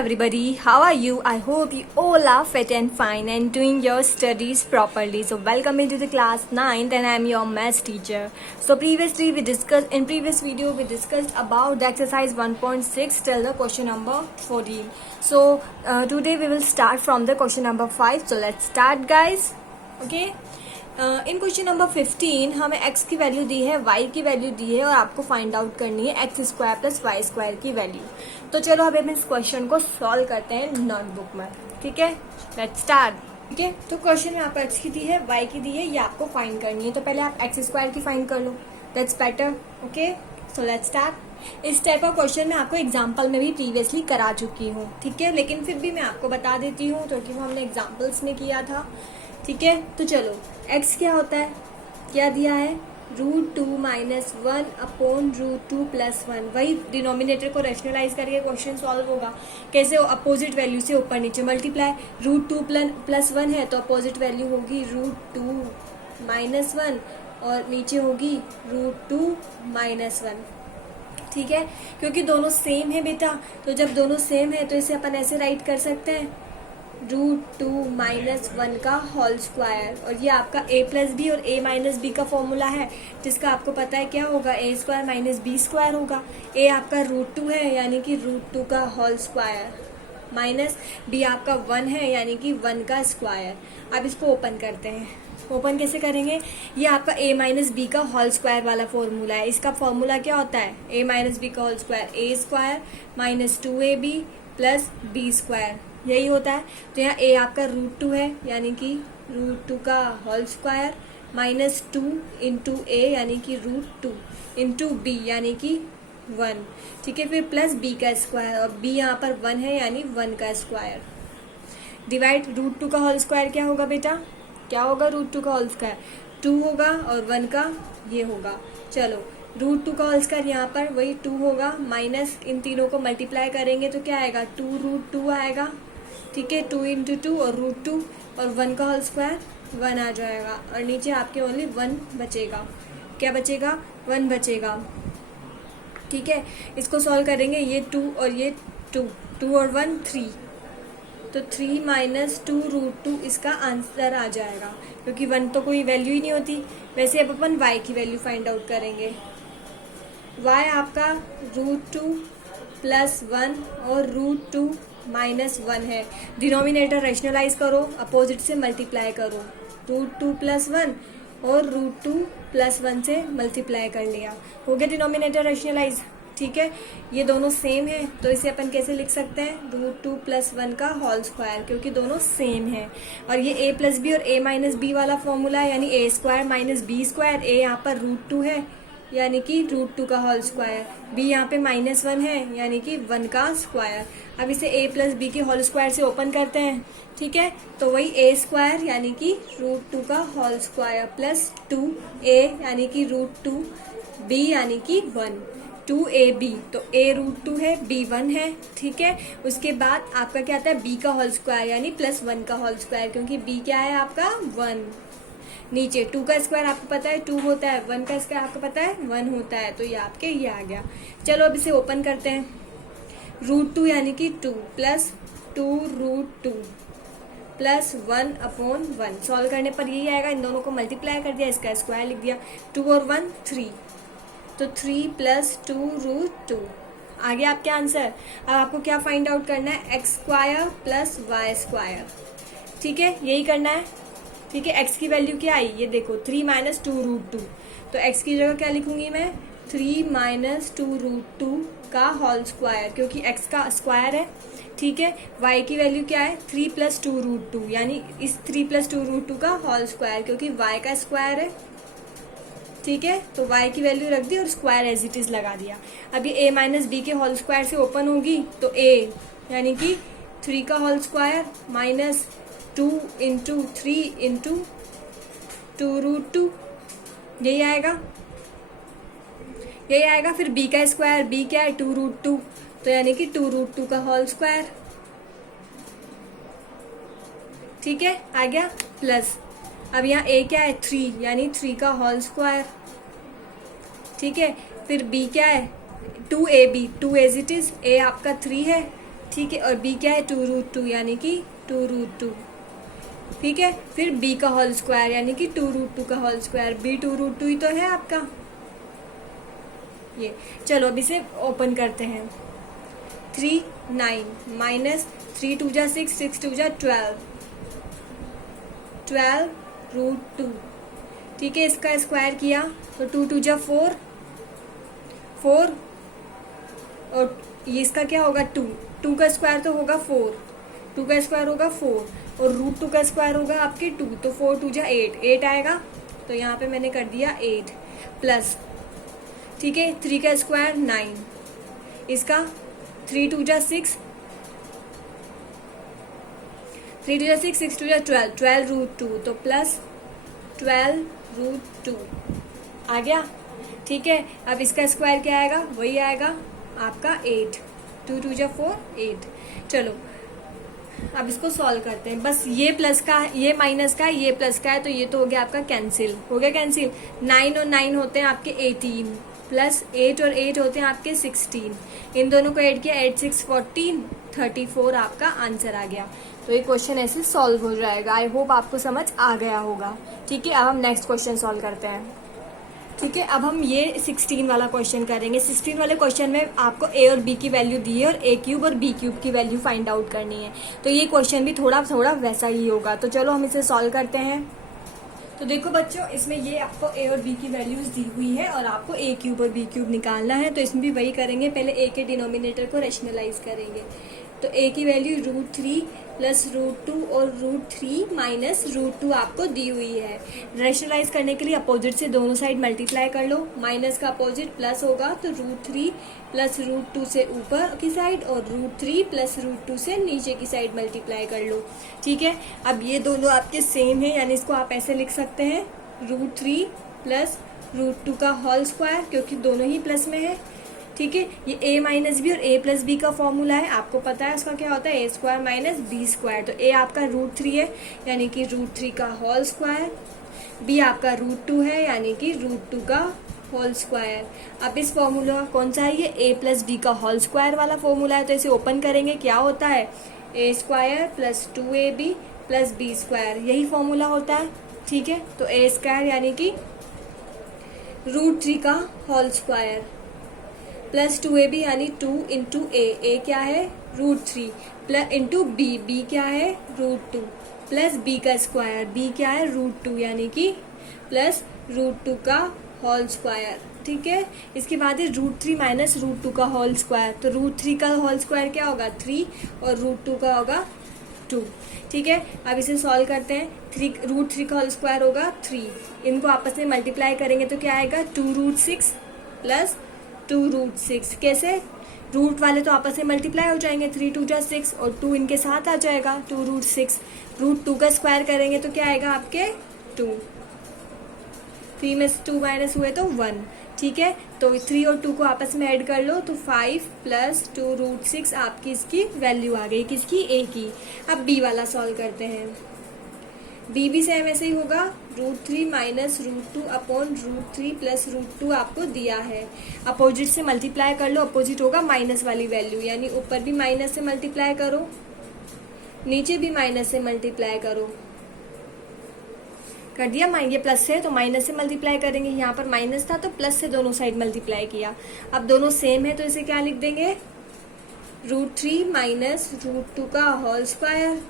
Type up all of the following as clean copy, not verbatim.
everybody, how are you? I hope you all are fit and fine and doing your studies properly. So welcome into the class 9th and I am your maths teacher. So previously in previous video we discussed about the exercise 1.6 till the question number 14. So today we will start from the question number 5. So let's start guys. Okay. In question number 15 हमें x की value दी है, y की value दी है और आपको find out करनी है x square plus y square की वैल्यू. तो चलो अब हम इस क्वेश्चन को सॉल्व करते हैं नोटबुक में. ठीक है, लेट्स स्टार्ट. ठीक है, तो क्वेश्चन में आपको x की दी है, y की दी है, ये आपको फाइंड करनी है. तो पहले आप x स्क्वायर की फाइंड कर लो, that's better. Okay, so let's start. इस टाइप का क्वेश्चन मैं आपको एग्जाम्पल में भी प्रीवियसली करा चुकी हूँ. ठीक है, लेकिन फिर भी मैं आपको बता देती हूँ क्योंकि वो हमने एग्जाम्पल्स में किया था. ठीक है, तो चलो x क्या होता है, क्या दिया है, √2 माइनस 1 अपॉन √2 प्लस 1. वही डिनोमिनेटर को रैशनलाइज करके क्वेश्चन सॉल्व होगा. कैसे, अपोजिट वैल्यू से ऊपर नीचे मल्टीप्लाई. √2 प्लस 1 है तो अपोजिट वैल्यू होगी √2 माइनस 1 और नीचे होगी √2 माइनस 1. ठीक है, क्योंकि दोनों सेम है बेटा, तो जब दोनों सेम है तो इसे अपन ऐसे राइट कर सकते हैं √2 माइनस 1 का होल स्क्वायर. और ये आपका a प्लस बी और a माइनस बी का फॉर्मूला है जिसका आपको पता है क्या होगा, a square minus b square होगा. a आपका √2 है यानी कि √2 का होल स्क्वायर माइनस b आपका 1 है यानी कि 1 का स्क्वायर. अब इसको ओपन करते हैं. ओपन कैसे करेंगे, ये आपका a माइनस बी का होल स्क्वायर वाला फॉर्मूला है. इसका फॉर्मूला क्या होता है, a माइनस बी का whole square a square minus 2ab plus b square, यही होता है. तो यहाँ a आपका √2 है यानी कि √2 का whole square minus 2 into a यानी कि √2 इंटू b यानी कि 1. ठीक है, फिर प्लस b का स्क्वायर और b यहाँ पर 1 है यानी 1 का स्क्वायर. डिवाइड √2 का होल स्क्वायर क्या होगा बेटा, क्या होगा √2 का होल स्क्वायर 2 होगा और 1 का ये होगा. चलो √2 का होल स्क्वायर यहाँ पर वही 2 होगा माइनस इन तीनों को मल्टीप्लाई करेंगे तो क्या आएगा 2√2 आएगा. ठीक है, 2 इंटू 2 और √2 और 1 का होल स्क्वायर 1 आ जाएगा और नीचे आपके ओनली 1 बचेगा. क्या बचेगा, 1 बचेगा. ठीक है, इसको सॉल्व करेंगे, ये 2 और ये 2 और 1 3, तो 3 माइनस 2√2 इसका आंसर आ जाएगा क्योंकि 1 तो कोई वैल्यू ही नहीं होती. वैसे अब अपन y की वैल्यू फाइंड आउट करेंगे. y आपका √2 प्लस 1 और √2 माइनस 1 है. डिनोमिनेटर रैशनलाइज करो, अपोजिट से मल्टीप्लाई करो. √2 प्लस 1 और √2 प्लस 1 से मल्टीप्लाई कर लिया, हो गया डिनोमिनेटर रैशनलाइज. ठीक है, ये दोनों सेम है तो इसे अपन कैसे लिख सकते हैं, √2 प्लस 1 का होल स्क्वायर, क्योंकि दोनों सेम है. और ये a प्लस बी और a माइनस बी वाला फॉर्मूला है यानी a square minus b square. a यहाँ पर √2 है यानी कि √2 का होल स्क्वायर, b यहाँ पे माइनस 1 है यानी कि 1 का स्क्वायर. अब इसे a प्लस बी के होल स्क्वायर से ओपन करते हैं. ठीक है, तो वही a स्क्वायर यानी कि √2 का होल स्क्वायर प्लस 2a यानी कि √2 b यानी कि 1 2ab. तो a √2 है, b 1 है. ठीक है, उसके बाद आपका क्या आता है b का होल स्क्वायर यानी प्लस 1 का होल स्क्वायर, क्योंकि b क्या है आपका 1. नीचे 2 का स्क्वायर आपको पता है 2 होता है, 1 का स्क्वायर आपको पता है 1 होता है, तो ये आपके ये आ गया. चलो अब इसे ओपन करते हैं. √2 यानी कि 2 प्लस 2√2 प्लस 1 अपॉन 1. सॉल्व करने पर यही आएगा. इन दोनों को मल्टीप्लाई कर दिया, इसका स्क्वायर लिख दिया. 2 और 1 3, तो 3 प्लस 2√2 आ गया आपके आंसर. अब आपको क्या फाइंड आउट करना है, x square plus y square. ठीक है, यही करना है. ठीक है, x की वैल्यू क्या आई, ये देखो 3 माइनस 2√2, तो x की जगह क्या लिखूंगी मैं 3 माइनस 2√2 का होल स्क्वायर, क्योंकि x का स्क्वायर है. ठीक है, y की वैल्यू क्या है 3 प्लस 2√2 यानी इस 3 प्लस 2√2 का होल स्क्वायर, क्योंकि y का स्क्वायर है. ठीक है, तो y की वैल्यू रख दी और स्क्वायर एज इट इज लगा दिया. अब ये a माइनस बी के होल स्क्वायर से ओपन होगी तो a यानी कि 3 का whole square minus 2 into 3 into 2√2, यही आएगा, यही आएगा. फिर b का स्क्वायर, b क्या है 2√2, तो यानी कि 2√2 का होल स्क्वायर. ठीक है, आ गया प्लस. अब यहाँ a क्या है 3 यानी 3 का होल स्क्वायर. ठीक है, फिर b क्या है 2ab, 2 as it is, a आपका 3 है ठीक है, और b क्या है 2√2 यानी कि 2√2, ठीक है। फिर b का होल स्क्वायर यानी कि 2√2 का होल स्क्वायर, b 2√2 ही तो है आपका ये। चलो अब इसे ओपन करते हैं। 3 9 माइनस 3 2 जा 6 6 2 जा 12√2, ठीक है। इसका स्क्वायर किया तो 2 2 जा 4 4, और ये इसका क्या होगा 2, 2 का स्क्वायर तो होगा 4, 2 का स्क्वायर होगा 4, और √2 का स्क्वायर होगा आपके 2, तो 4 2 जा 8 8 आएगा, तो यहाँ पे मैंने कर दिया 8 प्लस, ठीक है। 3 का स्क्वायर 9, इसका 3 2 जा 6 3 2 जा 6 6 2 जा 12 12√2, तो प्लस 12√2 आ गया, ठीक है। अब इसका स्क्वायर क्या आएगा, वही आएगा आपका 8, 2 2 जा 4 8। चलो अब इसको सॉल्व करते हैं। बस ये प्लस का, ये माइनस का है, ये प्लस का है, तो ये तो हो गया आपका कैंसिल, हो गया कैंसिल। 9 और 9 होते हैं आपके 18, प्लस 8 और 8 होते हैं आपके 16, इन दोनों को ऐड किया 8 6 14 34 आपका आंसर आ गया। तो ये क्वेश्चन ऐसे सॉल्व हो जाएगा। आई होप आपको समझ आ गया होगा, ठीक है। अब हम नेक्स्ट क्वेश्चन सॉल्व करते हैं, ठीक है। अब हम ये 16 वाला क्वेश्चन करेंगे। 16 वाले क्वेश्चन में आपको a और b की वैल्यू दी है और a क्यूब और b क्यूब की वैल्यू फाइंड आउट करनी है, तो ये क्वेश्चन भी थोड़ा थोड़ा वैसा ही होगा। तो चलो हम इसे सॉल्व करते हैं। तो देखो बच्चों, इसमें ये आपको a और b की वैल्यूज दी हुई है और आपको a क्यूब और b क्यूब निकालना है, तो इसमें भी वही करेंगे। पहले a के डिनोमिनेटर को रैशनलाइज करेंगे, तो a की वैल्यू √3 प्लस √2 और √3 माइनस √2 आपको दी हुई है। रैशनलाइज करने के लिए अपोजिट से दोनों साइड मल्टीप्लाई कर लो, माइनस का अपोजिट प्लस होगा, तो √3 प्लस √2 से ऊपर की साइड और √3 प्लस √2 से नीचे की साइड मल्टीप्लाई कर लो, ठीक है। अब ये दोनों आपके सेम है, यानी इसको आप ऐसे लिख सकते हैं √3 प्लस √2 का होल स्क्वायर, क्योंकि दोनों ही प्लस में है, ठीक है। ये a माइनस बी और a प्लस बी का फॉर्मूला है, आपको पता है उसका क्या होता है, a square minus b square. तो a आपका √3 है यानी कि √3 का होल स्क्वायर, b आपका √2 है यानी कि √2 का होल स्क्वायर। अब इस फॉर्मूला कौन सा है, ये a प्लस b का होल स्क्वायर वाला फॉर्मूला है, तो इसे ओपन करेंगे, क्या होता है a square plus 2ab plus b square, यही फॉर्मूला होता है, ठीक है। तो a स्क्वायर यानी कि √3 का होल स्क्वायर प्लस 2ab यानी 2 इंटू a क्या है √3 प्लस इंटू b क्या है √2 प्लस b का स्क्वायर, b क्या है √2 यानी कि प्लस √2 का होल स्क्वायर, ठीक है। इसके बाद है √3 माइनस √2 का होल स्क्वायर, तो √3 का होल स्क्वायर क्या होगा 3 और √2 का होगा 2, ठीक है। अब इसे सॉल्व करते हैं। √3 का होल स्क्वायर होगा 3, इनको आपस में मल्टीप्लाई करेंगे तो क्या आएगा 2√6 प्लस 2√6, कैसे, रूट वाले तो आपस में मल्टीप्लाई हो जाएंगे, 3 2 जा 6 और 2 इनके साथ आ जाएगा 2√6, √2 का स्क्वायर करेंगे तो क्या आएगा आपके 2, 3 में 2 माइनस हुए तो 1, ठीक है। तो 3 और 2 को आपस में ऐड कर लो तो 5 प्लस 2√6 आपकी इसकी वैल्यू आ गई, किसकी a की। अब b वाला सॉल्व करते हैं। b भी सेम ऐसे ही होगा, √3 माइनस √2 अपॉन √3 प्लस √2 आपको दिया है, अपोजिट से मल्टीप्लाई कर लो, अपोजिट होगा माइनस वाली वैल्यू, यानी ऊपर भी माइनस से मल्टीप्लाई करो, नीचे भी माइनस से मल्टीप्लाई करो, कर दिया। ये प्लस है तो माइनस से मल्टीप्लाई करेंगे, यहाँ पर माइनस था तो प्लस से दोनों साइड मल्टीप्लाई किया। अब दोनों सेम है तो इसे क्या लिख देंगे √3 माइनस √2 का होल स्क्वायर,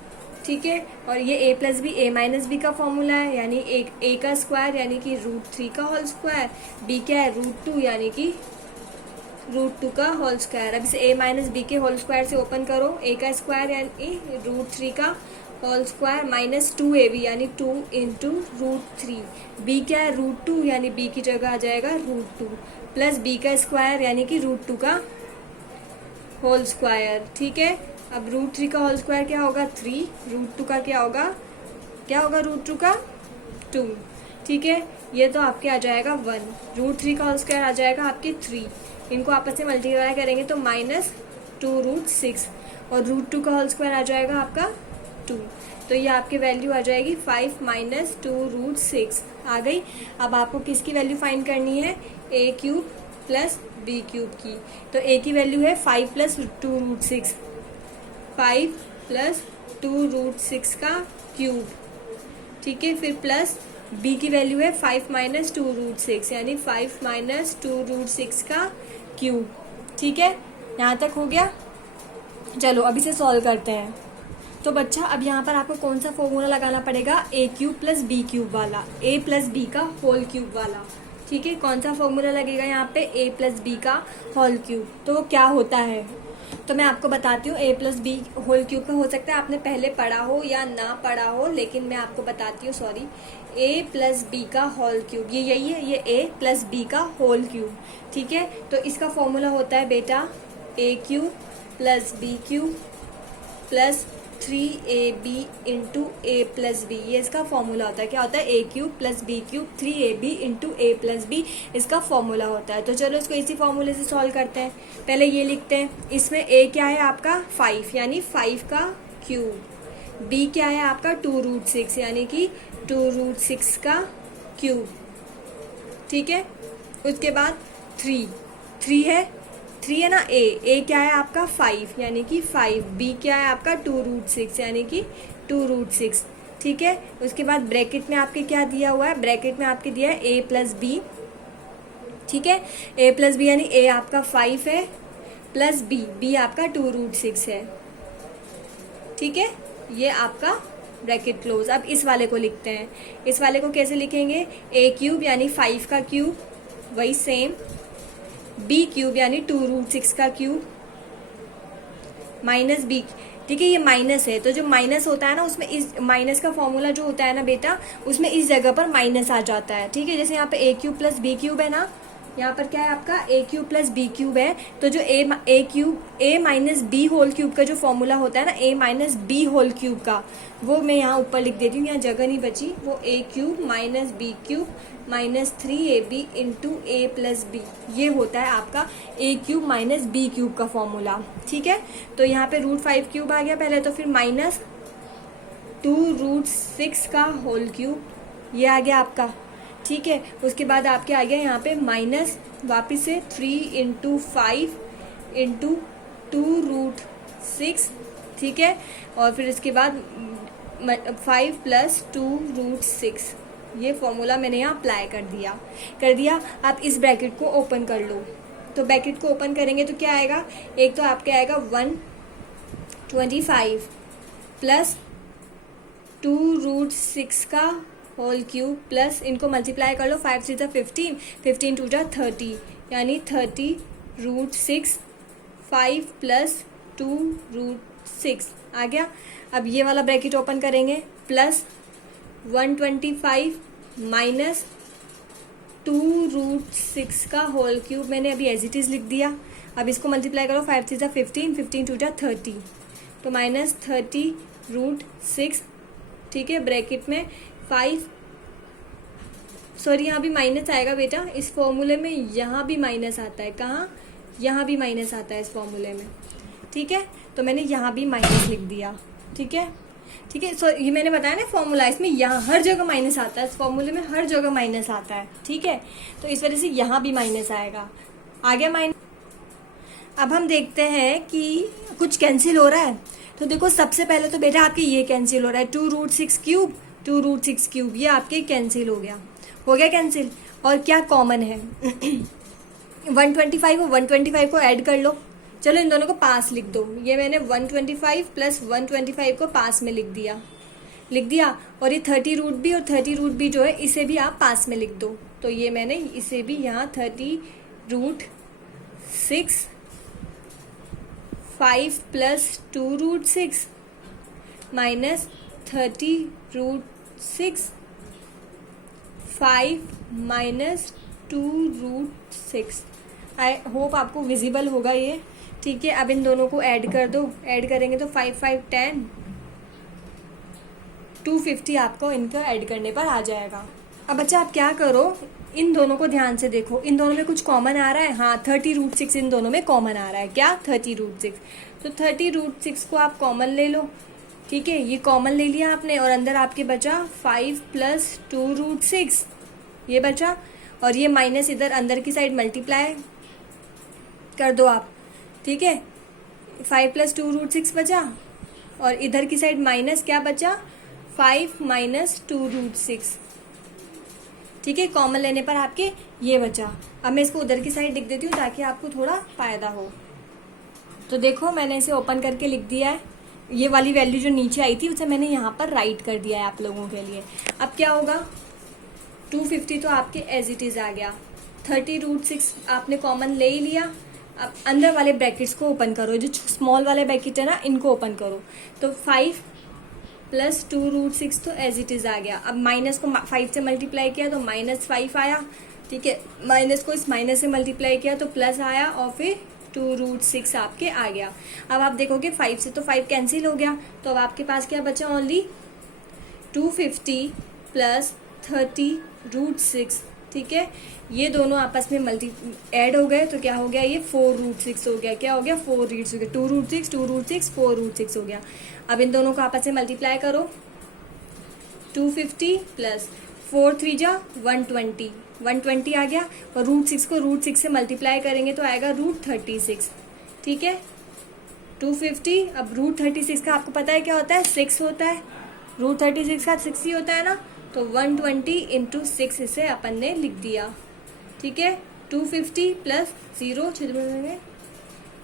ठीक है। और ये a plus b a minus b का फॉर्मूला है, यानी a का स्क्वायर यानी कि √3 का होल स्क्वायर, b क्या है √2 यानी कि √2 का होल स्क्वायर। अब इसे a माइनस बी के होल स्क्वायर से ओपन करो, a का स्क्वायर यानी √3 का होल स्क्वायर माइनस 2ab यानी 2 इंटू √3, b क्या है √2 यानी b की जगह आ जाएगा √2 प्लस b का स्क्वायर यानी कि √2 का होल स्क्वायर, ठीक है। अब √3 का होल स्क्वायर क्या होगा 3, √2 का क्या होगा √2 का 2, ठीक है। ये तो आपके आ जाएगा 1, √3 का होल स्क्वायर आ जाएगा आपके 3, इनको आपस में मल्टीप्लाई करेंगे तो माइनस 2√6 और √2 का होल स्क्वायर आ जाएगा आपका 2, तो ये आपकी वैल्यू आ जाएगी 5 माइनस 2√6 आ गई। अब आपको किसकी वैल्यू फाइंड करनी है a cube plus b cube की, तो a की वैल्यू है 5 प्लस 2√6 5 प्लस 2√6 का क्यूब, ठीक है। फिर प्लस b की वैल्यू है 5 माइनस 2√6 यानी 5 माइनस 2√6 का क्यूब, ठीक है। यहाँ तक हो गया। चलो अब इसे सॉल्व करते हैं। तो बच्चा अब यहाँ पर आपको कौन सा फॉर्मूला लगाना पड़ेगा, ए क्यूब प्लस बी क्यूब वाला, ए प्लस बी का होल क्यूब वाला, ठीक है। कौन सा फॉर्मूला लगेगा यहाँ पे, ए प्लस बी का होल क्यूब। तो वो क्या होता है, तो मैं आपको बताती हूँ। ए प्लस बी होल क्यूब का हो सकता है आपने पहले पढ़ा हो या ना पढ़ा हो, लेकिन मैं आपको बताती हूँ, सॉरी। ए प्लस बी का होल क्यूब, ये यही है, ये ए प्लस बी का होल क्यूब, ठीक है। तो इसका फॉर्मूला होता है बेटा A cube plus B cube plus 3ab into A plus B, ये इसका फॉर्मूला होता है। क्या होता है, A cube plus B cube 3ab into A plus B, इसका फॉर्मूला होता है। तो चलो इसको इसी फॉर्मूले से सॉल्व करते हैं। पहले ये लिखते हैं, इसमें ए क्या है आपका 5 यानी 5 का क्यूब, बी क्या है आपका 2√6 यानी कि 2√6 का क्यूब, ठीक है। उसके बाद 3 है ना, ए क्या है आपका 5 यानी कि 5, बी क्या है आपका 2√6 यानी कि 2√6, ठीक है। उसके बाद ब्रैकेट में आपके क्या दिया हुआ है, ब्रैकेट में आपके दिया है ए प्लस बी, ठीक है। ए प्लस बी यानी ए आपका 5 है प्लस बी आपका 2√6 है, ठीक है। ये आपका ब्रैकेट क्लोज। अब इस वाले को लिखते हैं। इस वाले को कैसे लिखेंगे, ए क्यूब यानी 5 का क्यूब, वही सेम, बी क्यूब यानी 2√6 का क्यूब माइनस बी, ठीक है। ये माइनस है, तो जो माइनस होता है ना, उसमें इस माइनस का फॉर्मूला जो होता है ना बेटा, उसमें इस जगह पर माइनस आ जाता है, ठीक है। जैसे यहाँ पे ए क्यूब प्लस बी क्यूब है ना, यहाँ पर क्या है आपका A cube plus B cube है, तो जो ए माइनस बी होल क्यूब का जो फॉर्मूला होता है ना, ए माइनस बी होल क्यूब का, वो मैं यहाँ ऊपर लिख देती हूँ, यहाँ जगह नहीं बची। वो A cube minus B cube minus 3ab into A plus B, ये होता है आपका A cube minus B cube का फॉर्मूला, ठीक है। तो यहाँ पे √5 क्यूब आ गया पहले, तो फिर माइनस 2√6 का होल क्यूब, ये आ गया आपका, ठीक है। उसके बाद आपके आ गया यहाँ पे माइनस वापिस से 3 इंटू 5 इंटू 2√6, ठीक है। और फिर इसके बाद 5 प्लस 2√6, ये फॉर्मूला मैंने यहाँ अप्लाई कर दिया। आप इस ब्रैकेट को ओपन कर लो। तो ब्रैकेट को ओपन करेंगे तो क्या आएगा, एक तो आपके आएगा 125 प्लस 2√6 का होल क्यूब प्लस, इनको मल्टीप्लाई कर लो, 5 3 15, 15 2 30 यानी 30√6, 5 प्लस 2√6 आ गया। अब ये वाला ब्रैकेट ओपन करेंगे, प्लस 125 माइनस 2√6 का होल क्यूब, मैंने अभी एज इट इज लिख दिया। अब इसको मल्टीप्लाई करो, 5 3 15, 15 2 30, तो माइनस 30√6, ठीक है। ब्रैकेट में 5, सॉरी यहाँ भी माइनस आएगा बेटा, इस फॉर्मूले में यहाँ भी माइनस आता है, कहाँ, यहाँ भी माइनस आता है इस फॉर्मूले में, ठीक है। तो मैंने यहाँ भी माइनस लिख दिया, ठीक है। सो ये मैंने बताया ना फॉर्मूला, इसमें यहाँ हर जगह माइनस आता है, इस फॉर्मूले में हर जगह माइनस आता है, ठीक है। तो इस वजह से यहाँ भी माइनस आएगा, आ गया माइनस। अब हम देखते हैं कि कुछ कैंसिल हो रहा है। तो देखो सबसे पहले तो बेटा आपके ये कैंसिल हो रहा है, 2√6 क्यूब 2√6 क्यूब, ये आपके कैंसिल हो गया कैंसिल। और क्या कॉमन है 125 और 125 को ऐड कर लो, चलो इन दोनों को पास लिख दो। ये मैंने 125 प्लस 125 को पास में लिख दिया। और ये 30√b और 30√b जो है इसे भी आप पास में लिख दो। तो ये मैंने इसे भी यहाँ 30√6, 5 plus 2√6 minus 30√6, 5 minus 2√6। I hope आपको विजिबल होगा ये, ठीक है। अब इन दोनों को ऐड कर दो, ऐड करेंगे तो 5 5 10, 250 आपको इनको ऐड करने पर आ जाएगा। अब बच्चा आप क्या करो, इन दोनों को ध्यान से देखो, इन दोनों में कुछ कॉमन आ रहा है, हाँ 30√6 इन दोनों में कॉमन आ रहा है, क्या 30√6। तो 30√6 को आप कॉमन ले लो, ठीक है। ये कॉमन ले लिया आपने और अंदर आपके बचा 5 प्लस 2√6, ये बचा। और ये माइनस इधर अंदर की साइड मल्टीप्लाई कर दो आप, ठीक है। 5 प्लस 2√6 बचा और इधर की साइड माइनस, क्या बचा 5 माइनस 2√6, ठीक है। कॉमन लेने पर आपके ये बचा। अब मैं इसको उधर की साइड लिख देती हूँ ताकि आपको थोड़ा फायदा हो। तो देखो मैंने इसे ओपन करके लिख दिया है, ये वाली वैल्यू जो नीचे आई थी उसे मैंने यहाँ पर राइट कर दिया है आप लोगों के लिए। अब क्या होगा, 250 तो आपके एज इट इज आ गया, 30√6 आपने कॉमन ले ही लिया। अब अंदर वाले ब्रैकेट्स को ओपन करो, जो स्मॉल वाले ब्रैकेट है ना इनको ओपन करो। तो 5 प्लस 2√6 तो एज इट इज आ गया। अब माइनस को 5 से मल्टीप्लाई किया तो -5 आया, ठीक है। माइनस को इस माइनस से मल्टीप्लाई किया तो प्लस आया और फिर 2√6 आपके आ गया। अब आप देखोगे 5 से तो 5 कैंसिल हो गया, तो अब आपके पास क्या बचा, ओनली 250 प्लस 30√6, ठीक है। ये दोनों आपस में ऐड हो गए तो क्या हो गया, ये 4√6 हो गया। क्या हो गया, 4√6 हो गया, 2√6 2√6 4√6 हो गया। अब इन दोनों को आपस में मल्टीप्लाई करो, 250 प्लस 4 3 जा 120 आ गया। और √6 को √6 से मल्टीप्लाई करेंगे तो आएगा √36, ठीक है। 250, अब √36 का आपको पता है क्या होता है, 6 होता है। √36 का 6 ही होता है ना, तो 120 इंटू 6 इसे अपन ने लिख दिया, ठीक है। 250 प्लस 0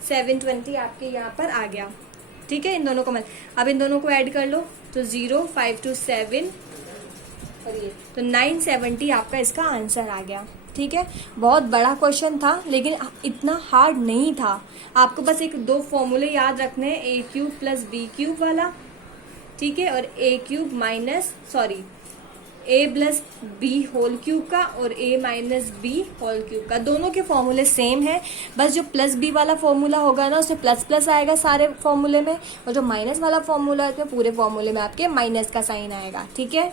720 आपके यहाँ पर आ गया, ठीक है। इन दोनों को अब इन दोनों को ऐड कर लो तो 0 5 2 7 और ये तो 970 आपका इसका आंसर आ गया, ठीक है। बहुत बड़ा क्वेश्चन था लेकिन इतना हार्ड नहीं था। आपको बस एक दो फॉर्मूले याद रखने हैं, a³ प्लस b³ वाला, ठीक है, और a plus b whole cube का और a minus b whole cube का, दोनों के फॉर्मूले सेम है। बस जो प्लस b वाला फॉर्मूला होगा ना उसमें प्लस प्लस आएगा सारे फॉर्मूले में, और जो माइनस वाला फॉर्मूला है उसमें पूरे फॉर्मूले में आपके माइनस का साइन आएगा, ठीक है।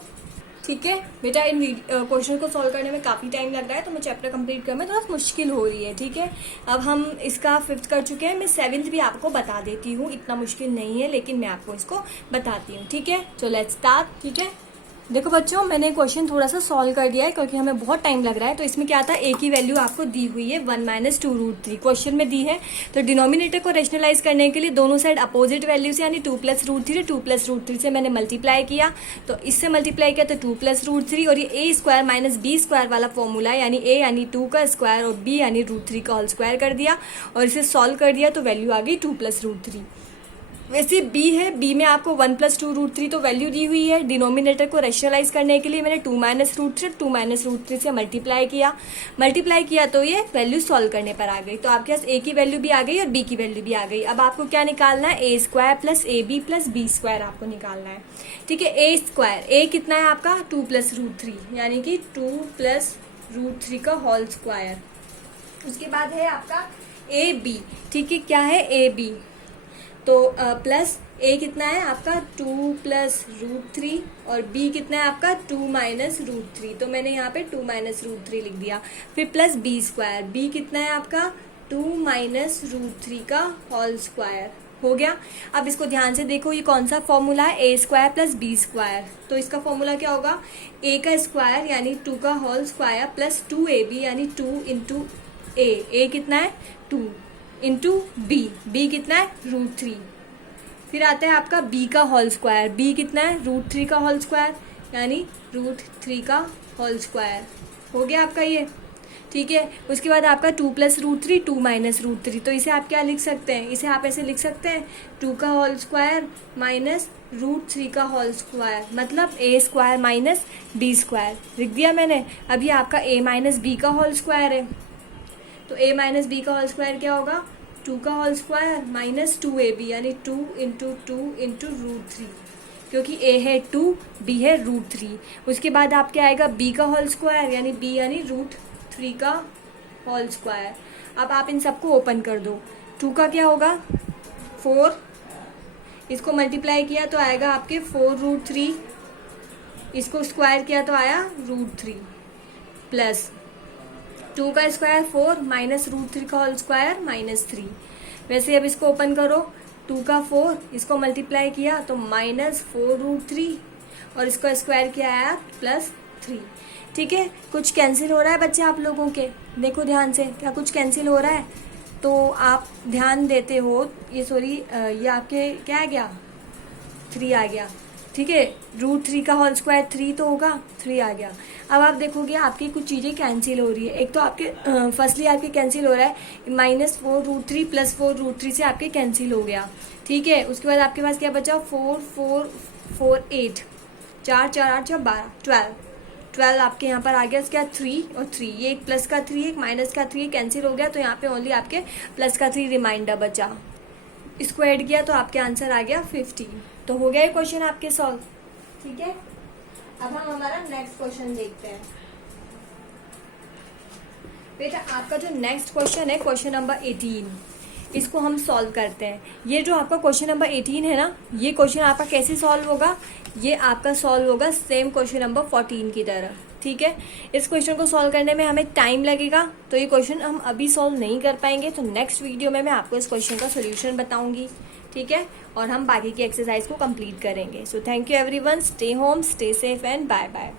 ठीक है बेटा, इन क्वेश्चन को सॉल्व करने में काफ़ी टाइम लग रहा है तो मैं चैप्टर कंप्लीट करने में थोड़ा मुश्किल हो रही है, ठीक है। अब हम इसका 5th कर चुके हैं, मैं 7th भी आपको बता देती हूँ, इतना मुश्किल नहीं है लेकिन मैं आपको इसको बताती हूँ, ठीक है। तो लेट्स स्टार्ट, ठीक है। देखो बच्चों, मैंने क्वेश्चन थोड़ा सा सॉल्व कर दिया है क्योंकि हमें बहुत टाइम लग रहा है। तो इसमें क्या था, ए की वैल्यू आपको दी हुई है 1 माइनस 2√3 क्वेश्चन में दी है। तो डिनोमिनेटर को रेशनलाइज करने के लिए दोनों साइड अपोजिट वैल्यू से यानी 2 प्लस √3 2 प्लस √3 से मैंने मल्टीप्लाई किया, तो इससे मल्टीप्लाई किया तो 2 प्लस √3 और ये ए स्क्वायर माइनस बी स्क्वायर वाला फॉर्मूला है, यानी ए यानी 2 का स्क्वायर और बी यानी √3 का होल स्क्वायर कर दिया और इसे सॉल्व कर दिया तो वैल्यू आ गई 2 प्लस √3। वैसे b है, b में आपको 1 प्लस 2√3 तो वैल्यू दी हुई है। डिनोमिनेटर को रेशनलाइज करने के लिए मैंने 2 माइनस √3 से मल्टीप्लाई किया तो ये वैल्यू सॉल्व करने पर आ गई। तो आपके पास a की वैल्यू भी आ गई और b की वैल्यू भी आ गई। अब आपको क्या निकालना है, a square plus ab plus b square आपको निकालना है, ठीक है। a स्क्वायर, a कितना है आपका 2 प्लस √3 यानी कि 2 प्लस √3 का होल स्क्वायर। उसके बाद है आपका ab, ठीक है, क्या है ab, तो प्लस a कितना है आपका 2 प्लस √3 और b कितना है आपका 2 माइनस √3, तो मैंने यहाँ पे 2 माइनस √3 लिख दिया। फिर प्लस b स्क्वायर, b कितना है आपका 2 माइनस √3 का होल स्क्वायर हो गया। अब इसको ध्यान से देखो, ये कौन सा फॉर्मूला है, a square plus b square, तो इसका फॉर्मूला क्या होगा, a का स्क्वायर यानी 2 का होल स्क्वायर प्लस 2ab यानी 2 इंटू a कितना है 2 इंटू b कितना है √3। फिर आता है आपका b का होल स्क्वायर, b कितना है √3 का होल स्क्वायर यानी √3 का होल स्क्वायर हो गया आपका ये, ठीक है। उसके बाद आपका 2 प्लस √3 2 माइनस √3, तो इसे आप क्या लिख सकते हैं, इसे आप ऐसे लिख सकते हैं 2 का होल स्क्वायर माइनस √3 का होल स्क्वायर, मतलब a square minus b square लिख दिया मैंने। अब ये आपका a माइनस b का होल स्क्वायर है, तो a माइनस b का होल स्क्वायर क्या होगा 2 का होल स्क्वायर माइनस 2ab यानी 2 इंटू √3, क्योंकि a है 2 b है √3। उसके बाद आपके आएगा b का होल स्क्वायर यानी b यानी √3 का होल स्क्वायर। अब आप इन सबको ओपन कर दो, 2 का क्या होगा 4, इसको मल्टीप्लाई किया तो आएगा आपके 4√3, इसको स्क्वायर किया तो आया √3 प्लस 2 का स्क्वायर 4 माइनस √3 का होल स्क्वायर माइनस 3। वैसे अब इसको ओपन करो, 2 का 4 इसको मल्टीप्लाई किया तो माइनस 4√3 और इसको स्क्वायर किया आया प्लस 3, ठीक है। कुछ कैंसिल हो रहा है बच्चे आप लोगों के, देखो ध्यान से, क्या कुछ कैंसिल हो रहा है, तो आप ध्यान देते हो, ये सॉरी ये आपके क्या आ गया 3 आ गया, ठीक है। √3 का होल स्क्वायर 3 तो होगा, 3 आ गया। अब आप देखोगे आपकी कुछ चीज़ें कैंसिल हो रही है। एक तो आपके फर्स्टली आपके कैंसिल हो रहा है -4√3 + 4√3 से आपके कैंसिल हो गया, ठीक है। उसके बाद आपके पास क्या बचा 4 4 4 8, 4 4 8 6 12 12 आपके यहाँ पर आ गया। इसके बाद 3 और 3, ये एक प्लस का 3 एक माइनस का 3 कैंसिल हो गया, तो यहाँ पे ओनली आपके प्लस का 3 रिमाइंडर बचा। इसको ऐड किया तो आपके आंसर आ गया 15। तो हो गया ये क्वेश्चन आपके सॉल्व, ठीक है। अब हम हमारा नेक्स्ट क्वेश्चन देखते हैं। बेटा आपका जो नेक्स्ट क्वेश्चन है क्वेश्चन नंबर 18, इसको हम सॉल्व करते हैं। ये जो आपका क्वेश्चन नंबर 18 है ना, ये क्वेश्चन आपका कैसे सॉल्व होगा, ये आपका सॉल्व होगा सेम क्वेश्चन नंबर 14 की तरह, ठीक है। इस क्वेश्चन को सॉल्व करने में हमें टाइम लगेगा, तो ये क्वेश्चन हम अभी सॉल्व नहीं कर पाएंगे। तो नेक्स्ट वीडियो में मैं आपको इस क्वेश्चन का सोल्यूशन बताऊंगी, ठीक है, और हम बाकी की एक्सरसाइज को कंप्लीट करेंगे। So thank you everyone, stay home, stay safe and bye bye.